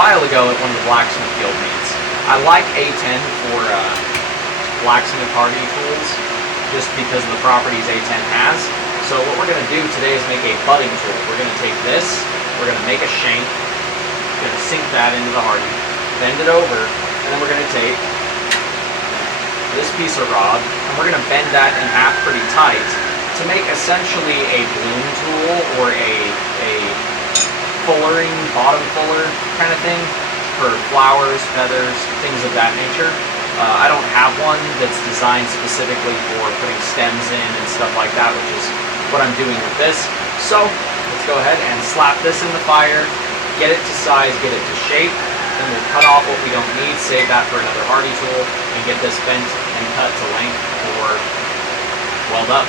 while ago at one of the blacksmith guild meets. I like A10 for blacksmith hardening tools, just because of the properties A10 has. So what we're going to do today is make a butting tool. We're going to take this, we're going to make a shank, we're going to sink that into the hardy, bend it over, and then we're going to take this piece of rod, and we're going to bend that in half pretty tight to make essentially a bloom tool or a fullering, bottom fuller kind of thing for flowers, feathers, things of that nature. I don't have one that's designed specifically for putting stems in and stuff like that, which is what I'm doing with this. So let's go ahead and slap this in the fire, get it to size, get it to shape, then we'll cut off what we don't need, save that for another hardy tool, and get this bent and cut to length or weld up.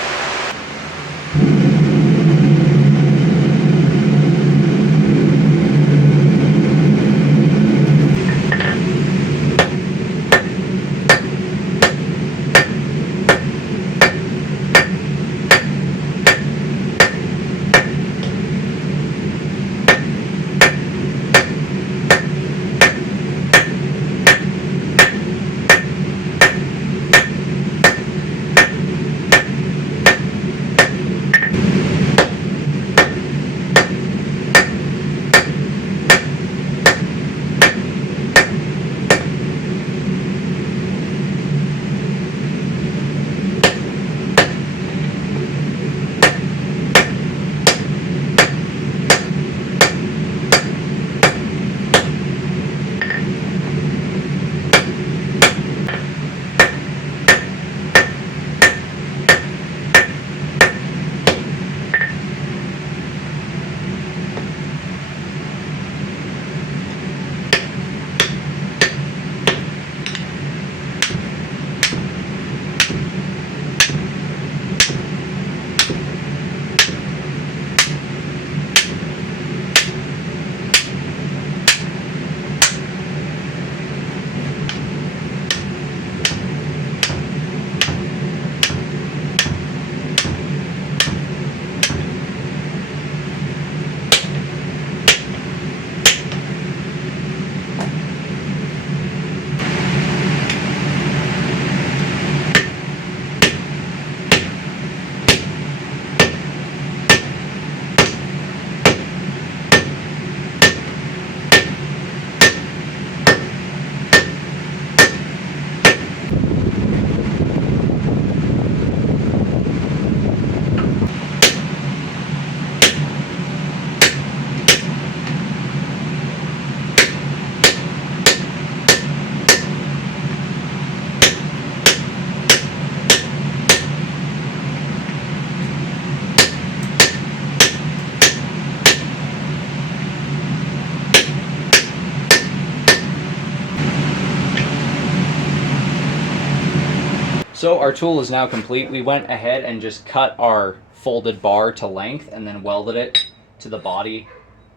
So our tool is now complete. We went ahead and just cut our folded bar to length and then welded it to the body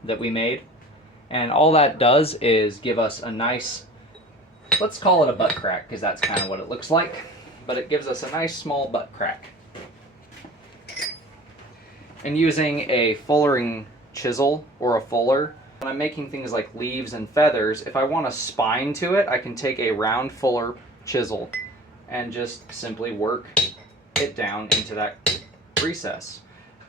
that we made. And all that does is give us a nice, let's call it a butt crack, because that's kind of what it looks like. But it gives us a nice small butt crack. And using a fullering chisel or a fuller, when I'm making things like leaves and feathers, if I want a spine to it, I can take a round fuller chisel and just simply work it down into that recess.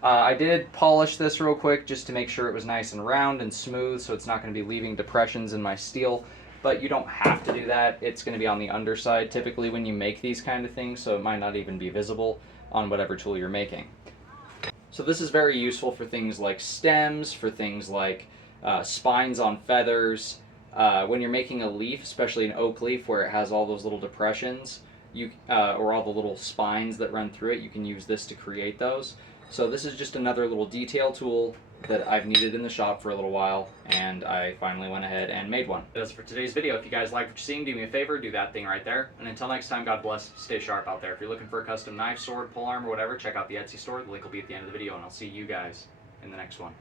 I did polish this real quick just to make sure it was nice and round and smooth, so it's not going to be leaving depressions in my steel, but you don't have to do that. It's going to be on the underside typically when you make these kind of things, so it might not even be visible on whatever tool you're making. So this is very useful for things like stems, for things like spines on feathers. When you're making a leaf, especially an oak leaf where it has all those little depressions, or all the little spines that run through it, you can use this to create those. So this is just another little detail tool that I've needed in the shop for a little while, and I finally went ahead and made one. That's for today's video. If you guys like what you're seeing, do me a favor, do that thing right there. And until next time, God bless, stay sharp out there. If you're looking for a custom knife, sword, polearm, or whatever, check out the Etsy store. The link will be at the end of the video, and I'll see you guys in the next one.